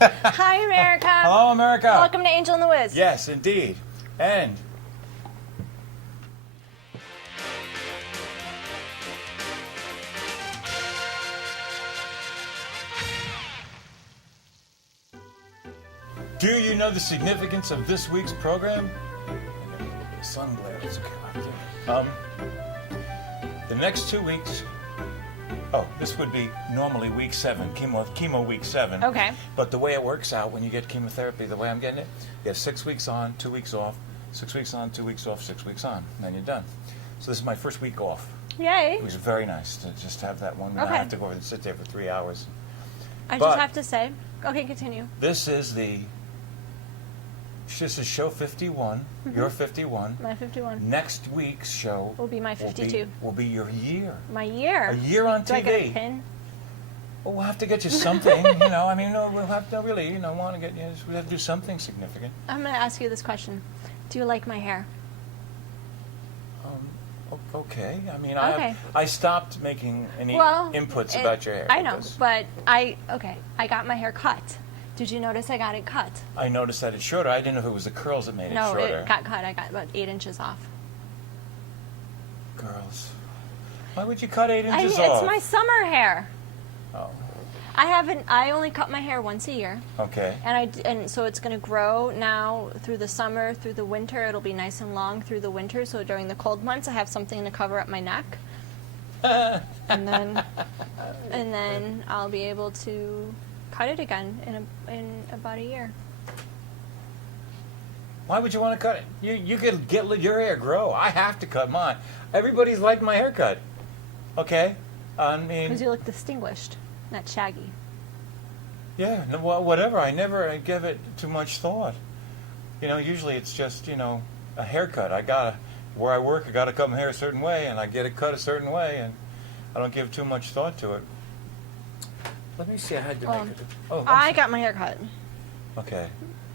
Hi, America. Hello, America. Welcome to Angel and the Wiz. Yes, indeed. And do you know the significance of this week's program? Sun glare. It's okay. The next 2 weeks. Oh, this would be normally week 7, chemo week 7. Okay. But the way it works out when you get chemotherapy, the way I'm getting it, you have 6 weeks on, 2 weeks off, 6 weeks on, 2 weeks off, 6 weeks on, and then you're done. So this is my first week off. Yay. It was very nice to just have that one. Okay. I have to go over and sit there for 3 hours. I But- just have to say. Okay, continue. This is show 51. You're 51. My 51. Next week's show Will be my 52. Will be your year. My year. A year on TV. Do I get a pin? Well, we'll have to get you something, you know. I mean, no, we'll have to really, want to get you. We have to do something significant. I'm going to ask you this question. Do you like my hair? Okay. I mean, Okay. I stopped making any Well, inputs about your hair. I know, because but I got my hair cut. Did you notice I got it cut? I noticed that it's shorter. I didn't know if it was the curls that made No, it shorter. it got cut. I got about 8 inches off. Girls, why would you cut 8 I inches mean, off? it's my summer hair. Oh, I only cut my hair once a year. okay. And so it's going to grow now through the summer, through the winter. It'll be nice and long through the winter. So during the cold months, I have something to cover up my neck. and then I'll be able to cut it again in about a year. Why would you want to cut it? You could get your hair grow. I have to cut mine. Everybody's like my haircut. Okay? I mean, Because you look distinguished, not shaggy. yeah, no, well, whatever. I never give it too much thought. Usually it's just, a haircut. Where I work, I got to cut my hair a certain way, and I get it cut a certain way, and I don't give too much thought to it. Let me see. I had to make it. Oh, I got my hair cut. okay.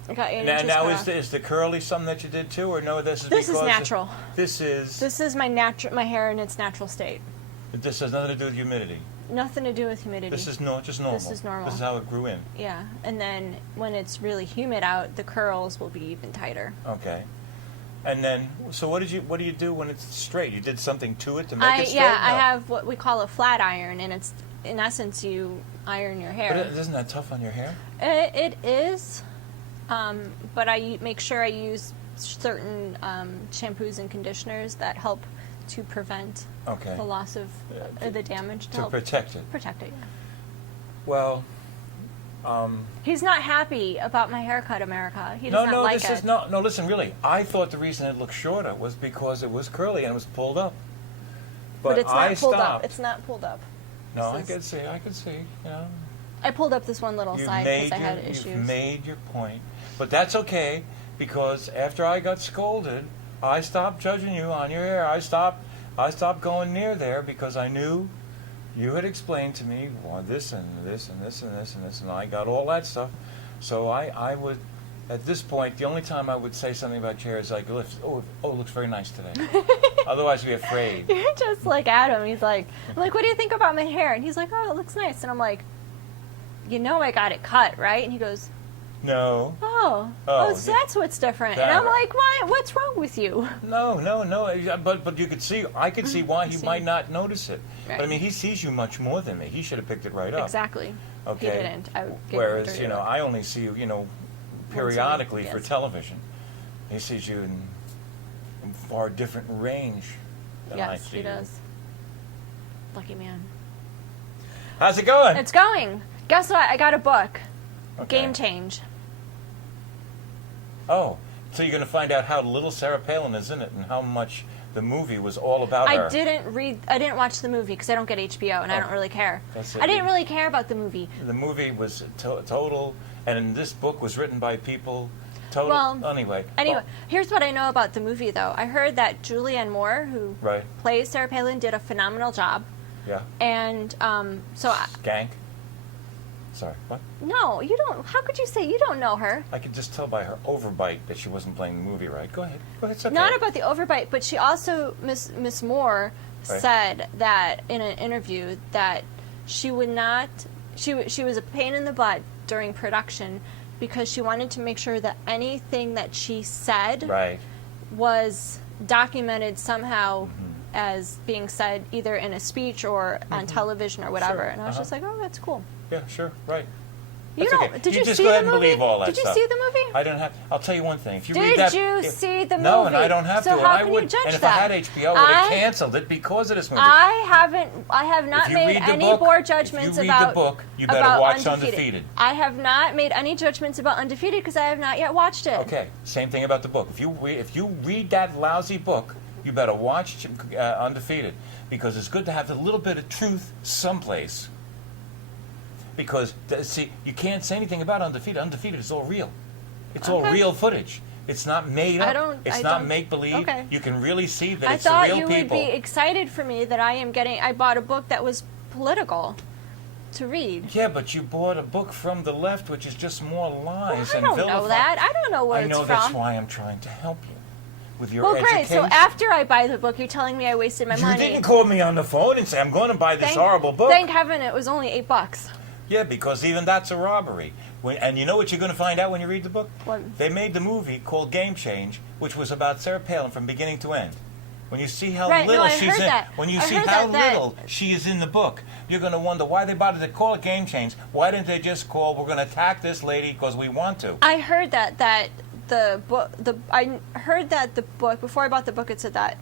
I got 8 Now, inches now cut is off. is the curly something that you did too, or no? This is This is because natural. This This is my hair in its natural state. This has nothing to do with humidity. Nothing to do with humidity. This is just normal. This is normal. This is how it grew in. Yeah, and then when it's really humid out, the curls will be even tighter. Okay. And then, so what do you do when it's straight? You did something to it to make it straight? I No. have what we call a flat iron, and it's in essence you iron your hair. But isn't that tough on your hair? It is, but I make sure I use certain shampoos and conditioners that help to prevent Okay. the loss of the damage To help protect it. protect it. Yeah. Well, He's not happy about my haircut, America. He does no, not no, like this it. is no. Listen, really, I thought the reason it looked shorter was because it was curly and it was pulled up. But it's not I pulled stopped. up. It's not pulled up. No, I This could is- see. I could see. I pulled up this one little side because I had issues. You've made your point, but that's okay because after I got scolded, I stopped judging you on your hair. I stopped going near there because I knew you had explained to me this and this and this and this and this, and I got all that stuff. So I would, at this point, the only time I would say something about your hair is like, oh, it looks very nice today. Otherwise, I'd be afraid. You're just like Adam. He's like, I'm like, what do you think about my hair? And he's like, oh, it looks nice. And I'm like, I got it cut, right? And he goes, No. so that's what's different. And I'm like, what's wrong with you? No. But you could see, I could see why he see. might not notice it. Right. But I mean, he sees you much more than me. He should have picked it right up. Exactly. Okay. He didn't. I would give him a Whereas, dirty look. I only see you, periodically for yes. television. He sees you in far different range than I Yes, see he you. does. Lucky man. How's it going? It's going. Guess what? I got a book. Okay. Game Change. Oh, so you're going to find out how little Sarah Palin is in it and how much the movie was all about her. I didn't watch the movie because I don't get HBO and I don't really care. That's it. I didn't really care about the movie. The movie was total, and this book was written by people total. Well, anyway. Here's what I know about the movie, though. I heard that Julianne Moore, who Right. plays Sarah Palin, did a phenomenal job. Yeah. And Gank. Sorry, what? No, you don't. How could you say you don't know her? I could just tell by her overbite that she wasn't playing the movie right. Go ahead. It's okay. Not about the overbite, but she also, Miss Moore, Right. said that in an interview that she would not. She was a pain in the butt during production because she wanted to make sure that anything that she said Right. was documented somehow as being said either in a speech or on television or whatever. Sure. And I was just like, oh, that's cool. Yeah, sure, right. You That's know, okay. did You you just see go the ahead and movie? believe all that Did you stuff. see the movie? I don't have. I'll tell you one thing. If you Did read that, you see the No, and movie? I don't have So to. And how I can you would. judge And if that? I had HBO, I would have I- canceled it because of this movie. I have not If you made read the any book- board if judgments you read about the book, you better about watch Undefeated. I have not made any judgments about Undefeated because I have not yet watched it. Okay, same thing about the book. If you read that lousy book, you better watch Undefeated because it's good to have a little bit of truth someplace. Because see, you can't say anything about Undefeated. Undefeated is all real. It's all Okay. real footage. It's not made up. It's I not don't- make believe. okay. You can really see that I it's the thought real you people. would be excited for me that I bought a book that was political to read. Yeah, but you bought a book from the left, which is just more lies I and don't know vilify- that. I don't know where I know it's that's from. why I'm trying to help you with your Well, education. great. So after I buy the book, you're telling me I wasted my You money. didn't call me on the phone and say I'm going to buy this horrible book. Thank heaven it was only $8. Yeah, because even that's a robbery. And you know what you're going to find out when you read the book? What? They made the movie called Game Change, which was about Sarah Palin from beginning to end. When you see how Right, no, little I she's heard in, that. when you I see heard how that- little she is in the book, you're going to wonder why they bothered to call it Game Change. Why didn't they just call, we're going to attack this lady because we want to? I heard that the book I heard that the book before I bought the book it said that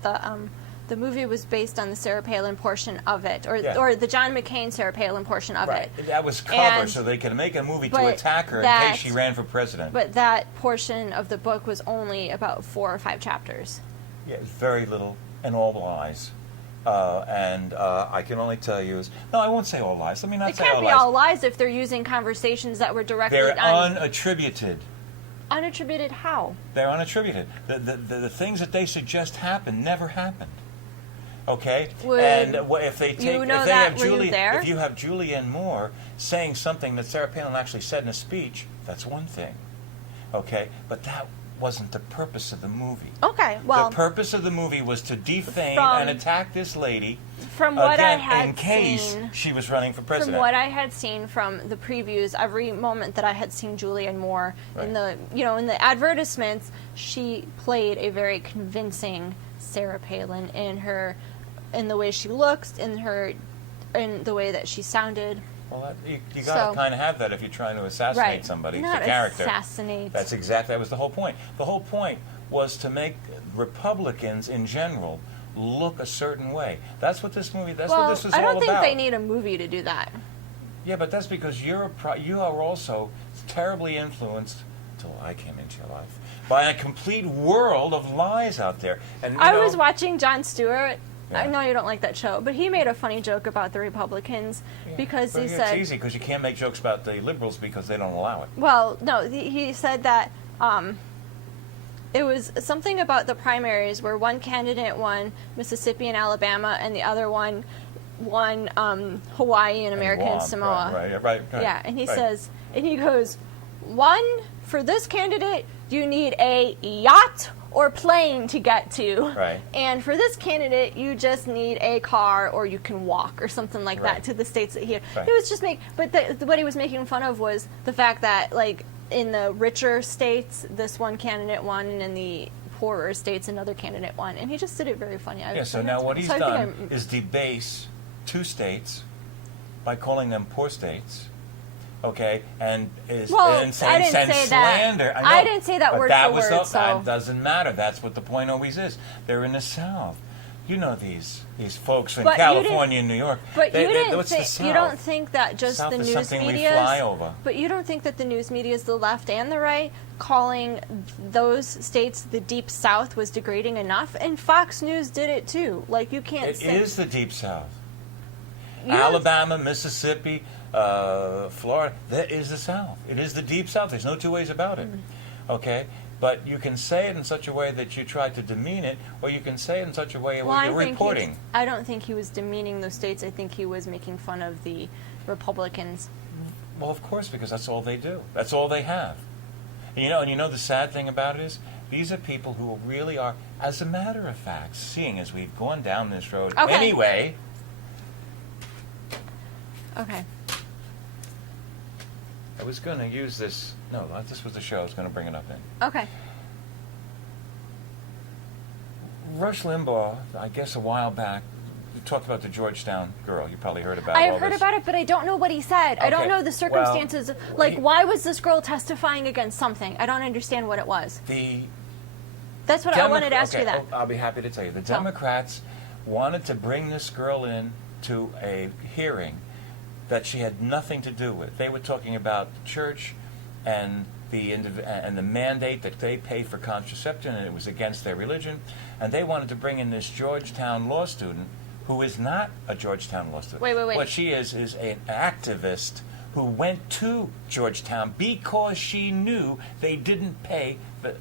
the movie was based on the Sarah Palin portion of it Yeah. or the John McCain Sarah Palin portion of Right. it. That was cover And- so they could make a movie to but attack her in that- case she ran for president. But that portion of the book was only about 4 or 5 chapters. Yeah, it's very little and all lies. And I can only tell you is no, I won't say all lies. Let me not It say can't all be lies. all lies if they're using conversations that were directly They're on unattributed. unattributed. How? They're unattributed. The things that they suggest happened never happened. Okay, Would and if they take, you know if they that? have Were you Julie, there? if you have Julianne Moore saying something that Sarah Palin actually said in a speech, that's one thing. Okay, but that wasn't the purpose of the movie. Okay, well, the purpose of the movie was to defame From- and attack this lady. from what I again, had in case seen, she was running for president. from what I had seen from the previews, every moment that I had seen Julianne Moore in the in the advertisements, she played a very convincing Sarah Palin in the way she looks, in the way that she sounded. Well, you got to So- kind of have that if you're trying to assassinate Right. somebody, Not the character. assassinate. That was the whole point. The whole point was to make Republicans in general look a certain way. That's what this movie. That's well, what this was I all don't think about. they need a movie to do that. Yeah, but that's because you are also terribly influenced, until I came into your life, by a complete world of lies out there. And I was watching Jon Stewart. I Yeah. know you don't like that show, but he made a funny joke about the Republicans because he said, it's easy because you can't make jokes about the liberals because they don't allow it. well, no, he said that it was something about the primaries where one candidate won Mississippi and Alabama and the other one won Hawaii and American Guam, Samoa. Right. Yeah, and he right. says, and he goes, one, for this candidate, you need a yacht or plane to get to. Right. And for this candidate, you just need a car or you can walk or something like Right. that to the states that he had. Right. He was just what he was making fun of was the fact that, like, in the richer states, this one candidate won, and in the poorer states, another candidate won. And he just did it very funny. Yeah, so now what he's I think done I'm- is debase 2 states by calling them poor states, okay, and is Well, and I saying didn't send say that. slander. I know, didn't say that but word that for was word, the, so- that doesn't matter. That's what the point always is. They're in the South. You know these folks in But you California and New York. But you didn't what's the think, South? you don't think that just South the is news something we media, fly over. but you don't think that the news media is the left and the right calling those states the deep South was degrading enough, and Fox News did it too. Like you can't It say is the Deep South. you don't- Alabama, Mississippi, Florida, that is the South. It is the Deep South. There's no two ways about it. Okay? But you can say it in such a way that you try to demean it, or you can say it in such a way Well, where you're reporting. I don't think he was demeaning those states. I think he was making fun of the Republicans. Well, of course, because that's all they do. That's all they have. And you know the sad thing about it is, these are people who really are, as a matter of fact, seeing as we've gone down this road Okay. anyway, Okay. I was going to use this. No, this was the show I was going to bring it up in. Okay. Rush Limbaugh, I guess a while back, talked about the Georgetown girl. You probably heard about I all have heard this. about it, but I don't know what he said. I don't Okay. know the circumstances. Like, he- why was this girl testifying against something? I don't understand what it was. The That's what I wanted to ask okay, you that. I'll be happy to tell you. The Tell. Democrats wanted to bring this girl in to a hearing that she had nothing to do with. They were talking about the church and the mandate that they pay for contraception, and it was against their religion. And they wanted to bring in this Georgetown law student who is not a Georgetown law student. Wait. What she is an activist who went to Georgetown because she knew they didn't pay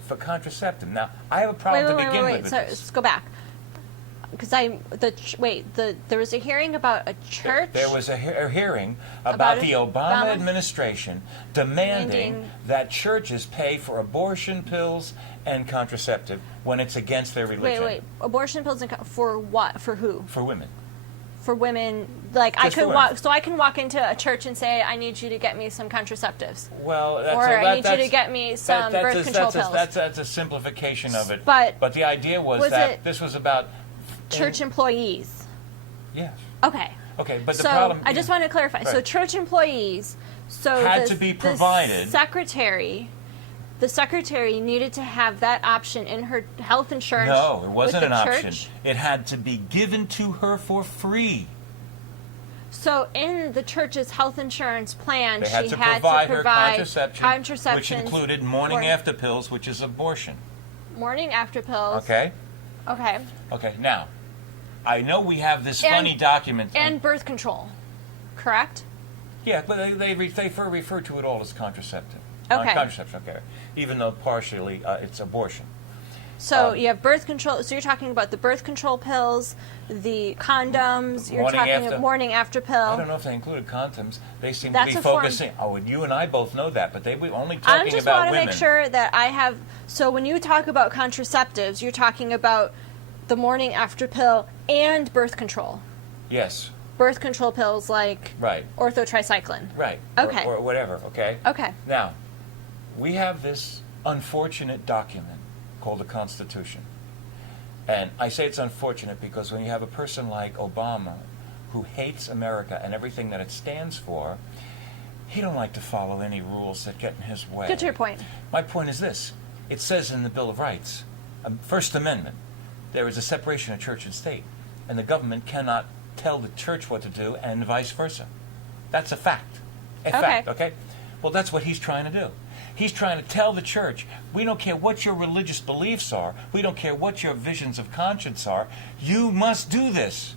for contraception. Now, I have a problem to begin with. So let's go back. Because there was a hearing about a church. There was a hearing about About the it? Obama Obama? administration demanding Demanding- that churches pay for abortion pills and contraceptive when it's against their religion. Wait. Abortion pills for what? For who? For women. For women. Like I Just could for walk. women. So I can walk into a church and say, "I need you to get me some contraceptives," Well, or "I need you to get me some birth control pills." That's a simplification of it. But the idea was was that it this was about church employees. Yes. Okay. Okay, but So the problem. I just want to clarify. So Right. church employees. So Had to be provided. The secretary needed to have that option in her health insurance. No, it wasn't with an the option. church. It had to be given to her for free. So in the church's health insurance plan, They she had to had provide to her provide contraception, which contraceptions, included morning or- after pills, which is abortion. morning after pills. Okay? Okay. Okay, now, I know we have this And- funny document. And birth control, correct? Yeah, but they refer to it all as contraceptive. Okay. Contraception, okay. Even though partially it's abortion. So you have birth control. So you're talking about the birth control pills, the condoms. You're Morning talking after- of morning after pill. I don't know if they included condoms. They seem That's to be a form- focusing. Oh, and you and I both know that, but they were only I talking just about want to women. make sure that I have. So when you talk about contraceptives, you're talking about the morning after pill and birth control. Yes, Birth control pills like right, orthotricycline. right. Okay. Or whatever, okay? Okay. Now, we have this unfortunate document called the Constitution. And I say it's unfortunate because when you have a person like Obama who hates America and everything that it stands for, he don't like to follow any rules that get in his way. Get to your point. My point is this. It says in the Bill of Rights, First Amendment, there is a separation of church and state, and the government cannot tell the church what to do and vice versa. That's a fact. Fact, okay? Well, that's what he's trying to do. He's trying to tell the church, we don't care what your religious beliefs are, we don't care what your visions of conscience are, you must do this.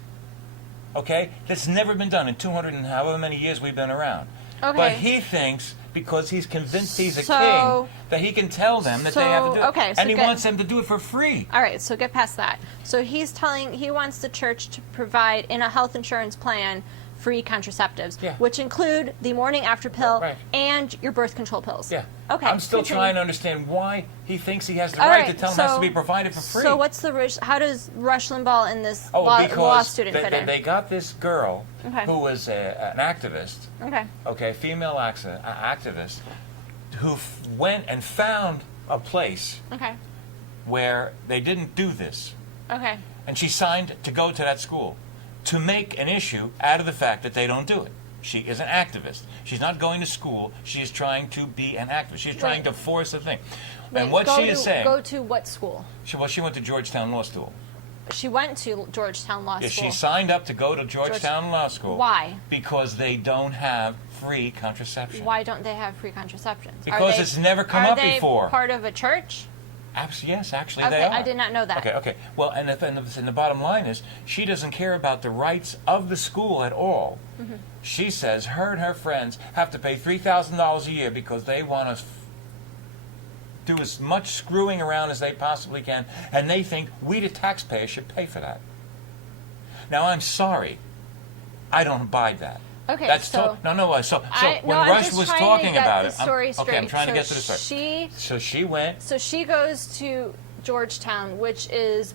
Okay? That's never been done in 200 and however many years we've been around. Okay. But he thinks, because he's convinced he's a So- king, that he can tell them that they have to do it. okay, so and he get- wants them to do it for free. All right, so get past that. So he wants the church to provide in a health insurance plan free contraceptives, Yeah. which include the morning after pill Right. and your birth control pills. Yeah. Okay. I'm still continue. trying to understand why he thinks he has the All right right, to tell them it has to be provided for free. So what's how does Rush Limbaugh and this Oh, law because student they, fit they, in? they got this girl Okay. who was an activist, Okay. female activist, who went and found a place Okay. where they didn't do this. Okay. And she signed to go to that school to make an issue out of the fact that they don't do it. She is an activist. She's not going to school. She is trying to be an activist. She's trying to force a thing. And what she is saying... Go to what school? She went to Georgetown Law School. She went to Georgetown Law Yeah, School. she signed up to go to Georgetown Law School. Why? Because they don't have free contraception. Why don't they have free contraceptions? Because it's never come up before. Are they part of a church? Yes, actually Okay, they are. I did not know that. Okay. Well, and the bottom line is, she doesn't care about the rights of the school at all. Mm-hmm. She says her and her friends have to pay $3,000 a year because they want to do as much screwing around as they possibly can, and they think we, the taxpayers, should pay for that. Now, I'm sorry. I don't abide that. Okay, That's so no. So when I'm Rush just was trying to talking get about the it, story I'm straight. trying to So get to the story. So she went. So she goes to Georgetown, which is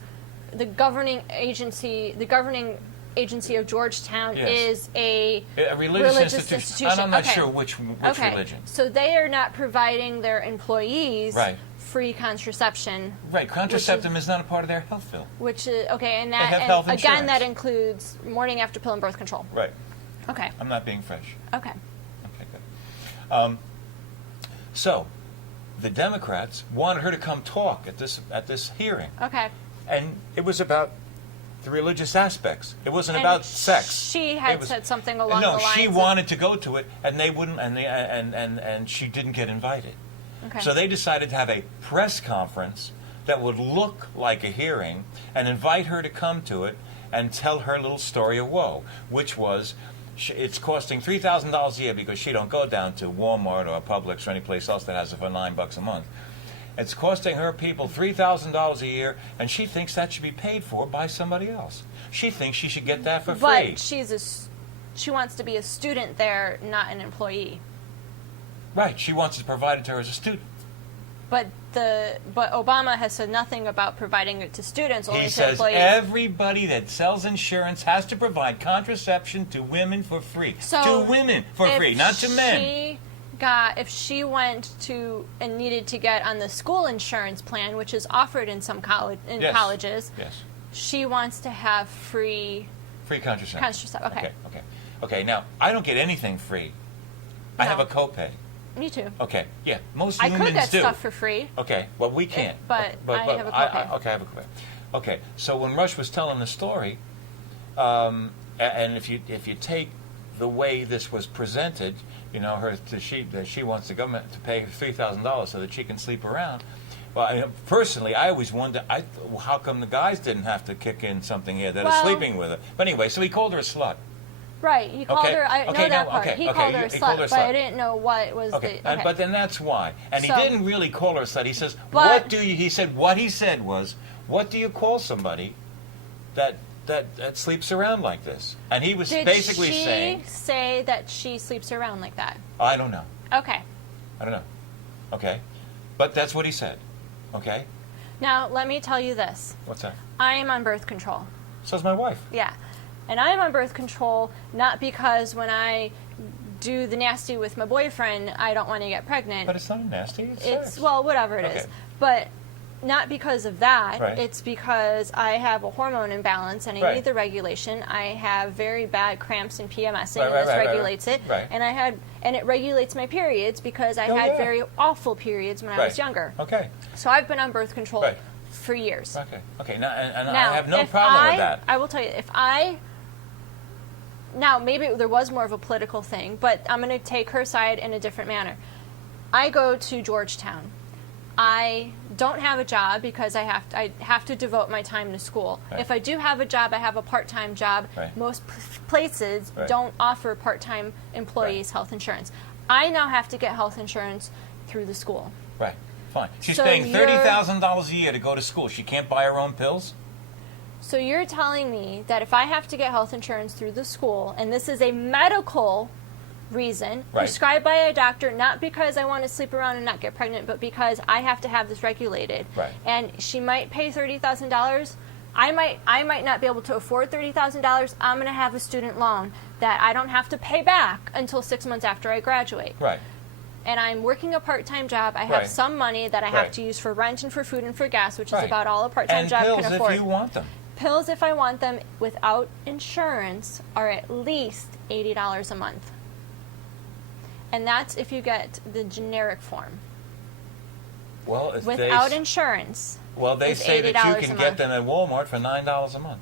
the governing agency, the governing Agency of Georgetown Yes. is a religious institution. And I'm not Okay. sure which Okay. religion. So they are not providing their employees Right. free contraception, Right, contraceptive is not a part of their health bill. which is okay, and that have and health again insurance. that includes morning after pill and birth control. Right. Okay. I'm not being fresh. Okay. Okay, good. So, the Democrats wanted her to come talk at this hearing, Okay. and it was about the religious aspects. It wasn't And about sex. She had It was- said something along no, the lines she of- wanted to go to it, and they wouldn't, and she didn't get invited. Okay. So they decided to have a press conference that would look like a hearing and invite her to come to it and tell her little story of woe, which was it's costing $3,000 a year because she don't go down to Walmart or Publix or any place else that has it for $9 a month. It's costing her people $3,000 a year, and she thinks that should be paid for by somebody else. She thinks she should get that for free. But she wants to be a student there, not an employee. Right, she wants to provide it to her as a student. But Obama has said nothing about providing it to students, only He to says employees. everybody that sells insurance has to provide contraception to women for free. So to women for if free, not to men. If she went to and needed to get on the school insurance plan, which is offered in some Yes. colleges, Yes. she wants to have free Free contraception. contraception. Okay. Okay, now, I don't get anything free. I have No. a copay. Me too. Okay, yeah, most I humans could get do. stuff for free. Okay, well, we can't. but I have a copay. Okay, I have a copay. Okay, so when Rush was telling the story, and if you take the way this was presented, you know, that she wants the government to pay $3,000 so that she can sleep around. Well, personally, I always wonder, how come the guys didn't have to kick in something here that is Well- sleeping with her? But anyway, so he called her a slut. Right. He called Okay, her. I know okay, that no, part. okay, He okay, called her a he called her a slut, but I slut. didn't know what was Okay, the. Okay. but then that's why. And So- he didn't really call her a slut. He says, But- he said, what he said was, what do you call somebody that sleeps around like this? And he was Did basically she saying, say that she sleeps around like that? I don't know. Okay. I don't know. Okay? But that's what he said. Okay? Now let me tell you this. What's that? I am on birth control. So's my wife. Yeah. And I am on birth control not because when I do the nasty with my boyfriend, I don't want to get pregnant. But it's not nasty. It's It's sex. well, whatever it is. Okay. But not because of that. Right. It's because I have a hormone imbalance and I Right. need the regulation. I have very bad cramps and PMSing, Right, and right, this right, right, regulates it. right. And it regulates my periods because I Oh, had yeah. very awful periods when I Right. was younger. Okay. So I've been on birth control Right. for years. Okay. Okay. Now, and Now, I have no if problem with that. I will tell you, now maybe there was more of a political thing, but I'm going to take her side in a different manner. I go to Georgetown. I don't have a job because I have to devote my time to school. Right. If I do have a job, I have a part-time job. Right. Most places Right. don't offer part-time employees health insurance. I now have to get health insurance through the school. Right. Fine. She's So paying you're- $30,000 a year to go to school. She can't buy her own pills? So you're telling me that if I have to get health insurance through the school, and this is a medical reason, Right. prescribed by a doctor, not because I want to sleep around and not get pregnant, but because I have to have this regulated. Right. And she might pay $30,000. I might not be able to afford $30,000. I'm going to have a student loan that I don't have to pay back until 6 months after I graduate. Right. And I'm working a part-time job. I have Right. some money that I have Right. to use for rent and for food and for gas, which is Right. about all a part-time And job pills can afford. if you want them. Pills, if I want them without insurance, are at least $80 a month. And that's if you get the generic form. Well, if Without they, insurance, well, they is say that you $80 can a get month. them at Walmart for $9 a month.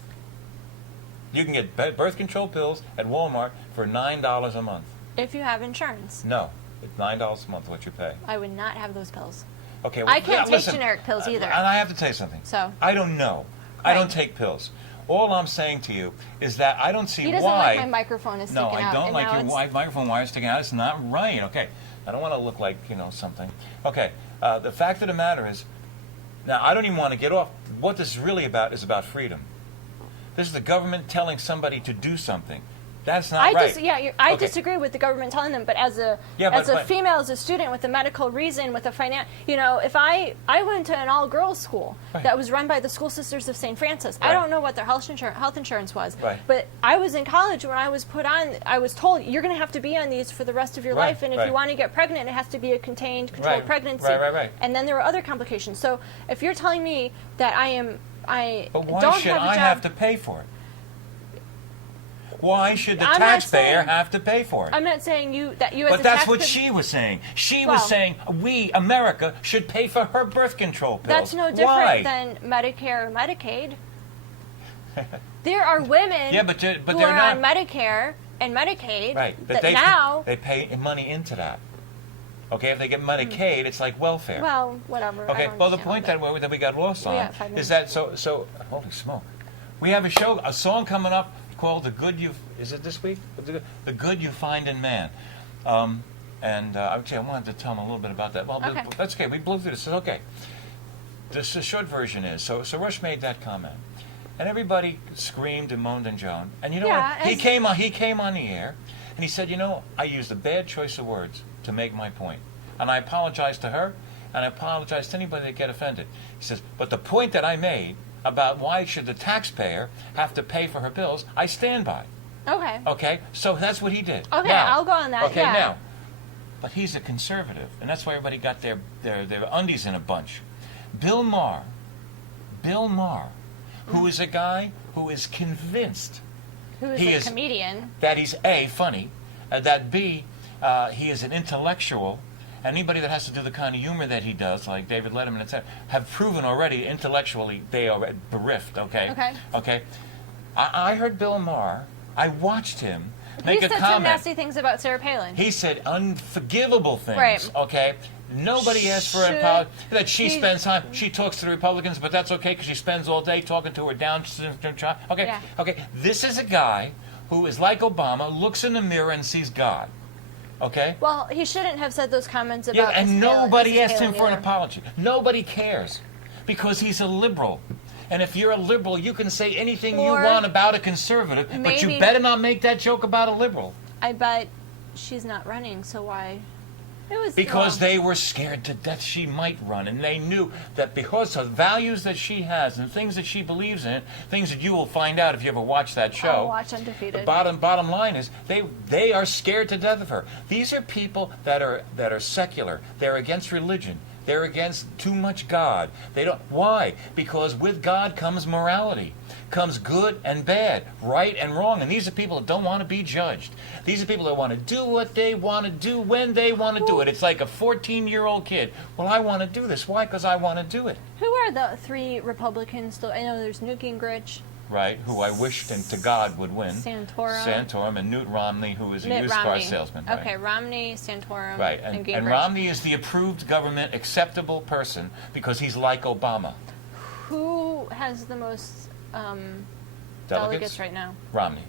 You can get birth control pills at Walmart for $9 a month. if you have insurance. No, it's $9 a month what you pay. I would not have those pills. Okay, I can't take listen, generic pills either. And I have to tell you something. So? I don't know. I don't Right. take pills. All I'm saying to you is that I don't see He doesn't why. like my microphone is No, sticking I out. don't and like now your it's- microphone wire sticking out. It's not right. Okay, I don't want to look like something. Okay, the fact of the matter is, now I don't even want to get off. What this is really about is about freedom. This is the government telling somebody to do something. That's not right. I Okay. disagree with the government telling them, but as a Yeah, but- female, as a student with a medical reason, with a if I went to an all-girls school Right. that was run by the School Sisters of St. Francis. I Right. don't know what their health insurance was, Right. but I was in college when I was put on. I was told you're going to have to be on these for the rest of your Right, life, and if right. you want to get pregnant, it has to be a contained, controlled Right, pregnancy. right. And then there were other complications. So if you're telling me that But why don't should have a I job, have to pay for it? Why should the I'm not taxpayer saying- have to pay for it? I'm not saying that you as But a that's what taxpayer- she was saying. She Well- was saying we, America, should pay for her birth control pills. That's no different Why? than Medicare or Medicaid. There are women Yeah, but who they're are not on Medicare and Medicaid right. But that they now, they pay money into that. Okay, if they get Medicaid, it's like welfare. well, whatever. I Okay. don't Well, the understand point all that we got lost We on got 5 is minutes. that so holy smoke, we have a song coming up called "The Good You." Is it this week? The Good You Find in Man. Actually, I wanted to tell them a little bit about that. Well, Okay. that's okay. We blew through this. It's okay. The short version is so Rush made that comment, and everybody screamed and moaned and joaned. And you know Yeah, what? He as- came on the air, and he said, I used a bad choice of words to make my point, and I apologize to her, and I apologize to anybody that get offended. He says, but the point that I made about why should the taxpayer have to pay for her bills, I stand by. Okay. Okay, so that's what he did. Okay, Now- I'll go on that, Okay, yeah. now, but he's a conservative, and that's why everybody got their undies in a bunch. Bill Maher, who is a guy who is convinced Who is he a is- comedian? that he's A, funny, that B, he is an intellectual. Anybody that has to do the kind of humor that he does, like David Letterman, etc., have proven already intellectually they are bereft, okay? Okay. Okay. I heard Bill Maher. I watched him make He a said some comment. nasty things about Sarah Palin. He said unforgivable things. Right. Okay. Nobody asked for an Should apology. That she he- spends time. She talks to the Republicans, but that's okay because she spends all day talking to her Down syndrome child. Okay. Yeah. Okay. This is a guy who is like Obama, looks in the mirror and sees God. Okay. Well, he shouldn't have said those comments about Yeah, and Miss Palin- nobody Mrs. asked him Palin for an either. apology. Nobody cares because he's a liberal. And if you're a liberal, you can say anything Or you want about a conservative, but you maybe- better not make that joke about a liberal. I bet she's not running, so why? It was Because wrong. they were scared to death she might run, and they knew that because of values that she has and things that she believes in, things that you will find out if you ever watch that show. I'll watch The Undefeated. bottom line is they are scared to death of her. These are people that are secular. They're against religion. They're against too much God. They don't. Why? Because with God comes morality, comes good and bad, right and wrong. And these are people that don't want to be judged. These are people that want to do what they want to do when they want to do it. It's like a 14-year-old kid. Well, I want to do this. Why? Because I want to do it. Who are the 3 Republicans still? I know there's Newt Gingrich, Right? Who I wished to God would win. Santorum. And Newt Romney, who is a Mitt used car Romney. salesman. Right? Okay, Romney, Santorum, Right, and and Gingrich. Romney is the approved government acceptable person because he's like Obama. Who has the most delegates right now? Romney.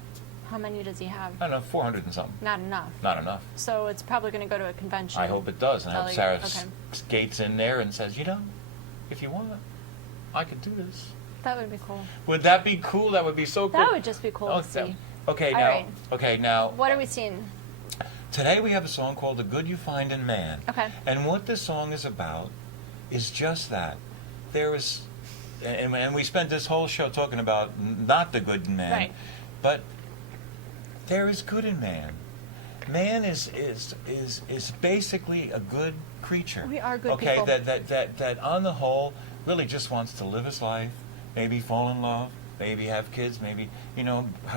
How many does he have? I don't know, 400 and something. Not enough. Not enough. So it's probably going to go to a convention. I hope it does. And I hope Sarah Okay. Gates in there and says, if you want, I could do this. That would be cool. Would that be cool? That would be so cool. That would just be cool to see. Okay, All now. right. Okay, now. What are we seeing? Today we have a song called "The Good You Find in Man." Okay. And what this song is about is just that. There is, and we spent this whole show talking about not the good in man, Right. but there is good in man. Man is basically a good creature. We are good okay, people. that on the whole really just wants to live his life, maybe fall in love, maybe have kids, maybe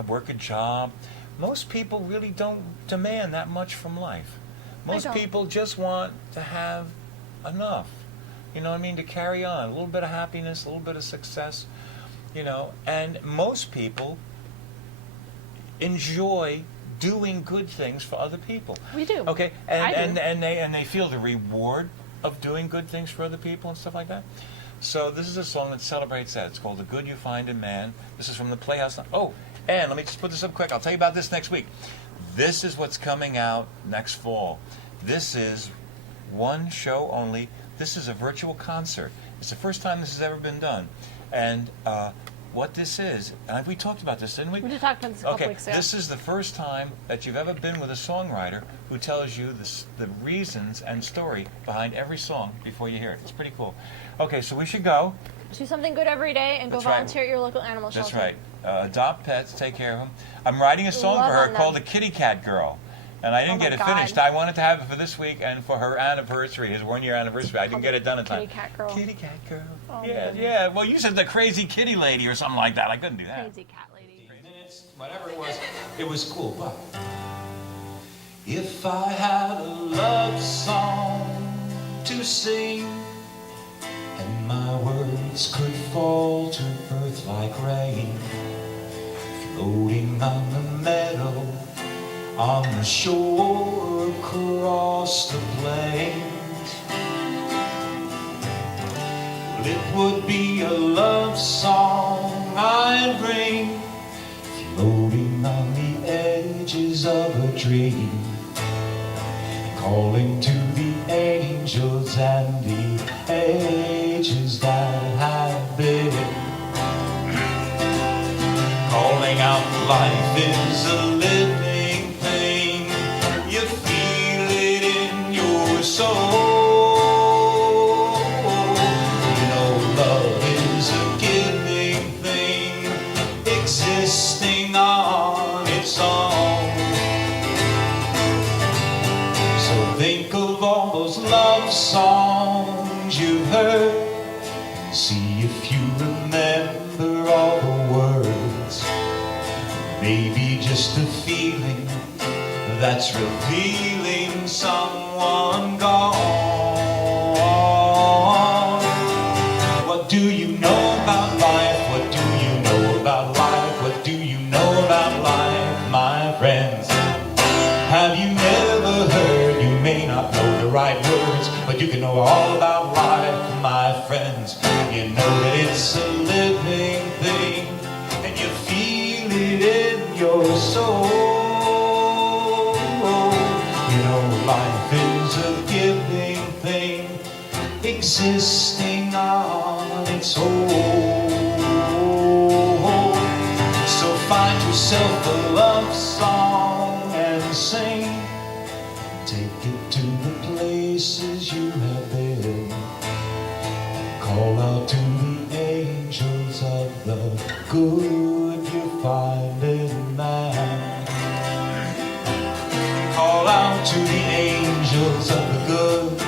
work a job. Most people really don't demand that much from life. Most don't. people just want to have enough. You know what I mean? To carry on, a little bit of happiness, a little bit of success. And most people enjoy doing good things for other people. We do. Okay, I do. and they feel the reward of doing good things for other people and stuff like that. So this is a song that celebrates that. It's called "The Good You Find in Man." This is from the Playhouse. Oh, and let me just put this up quick. I'll tell you about this next week. This is what's coming out next fall. This is one show only. This is a virtual concert. It's the first time this has ever been done, and what this is, and we talked about this, didn't we? We just talked about this a couple Okay, weeks ago. this is the first time that you've ever been with a songwriter who tells you the reasons and story behind every song before you hear it. It's pretty cool. Okay, so we should go. Do something good every day and go That's right. volunteer at your local animal shelter. That's right. Adopt pets, take care of them. I'm writing a song Love for her on called them. The Kitty Cat Girl. And I didn't Oh get my it God. finished. I wanted to have it for this week and for her anniversary, his 1-year anniversary. I didn't get it done in time. Kitty Cat Girl. Kitty Cat Girl. Oh, yeah, goodness. yeah. Well, you said the crazy kitty lady or something like that. I couldn't do that. Crazy cat lady. Minutes, whatever it was cool. But if I had a love song to sing, and my words could fall to earth like rain, floating on the meadow, on the shore, across the plains, well, it would be a love song I'd bring, floating on the edges of a dream, calling to the angels and the ages that have been, calling out life is a living thing, you feel it in your soul. You know love is a giving thing, existing on its own. So think of all those love songs you've heard, see if you remember all the words. Maybe just a feeling that's revealing someone gone. What do you know about life? What do you know about life? What do you know about life, my friends? Have you never heard? You may not know the right words, but you can know all about life, my friends. You know that it's a living thing, and you feel it in your soul. You know life is a giving thing, existing on its own. So find yourself a love song and sing, take it to the places you have been, call out to the angels of the good you find in man. Call out to the angels of the good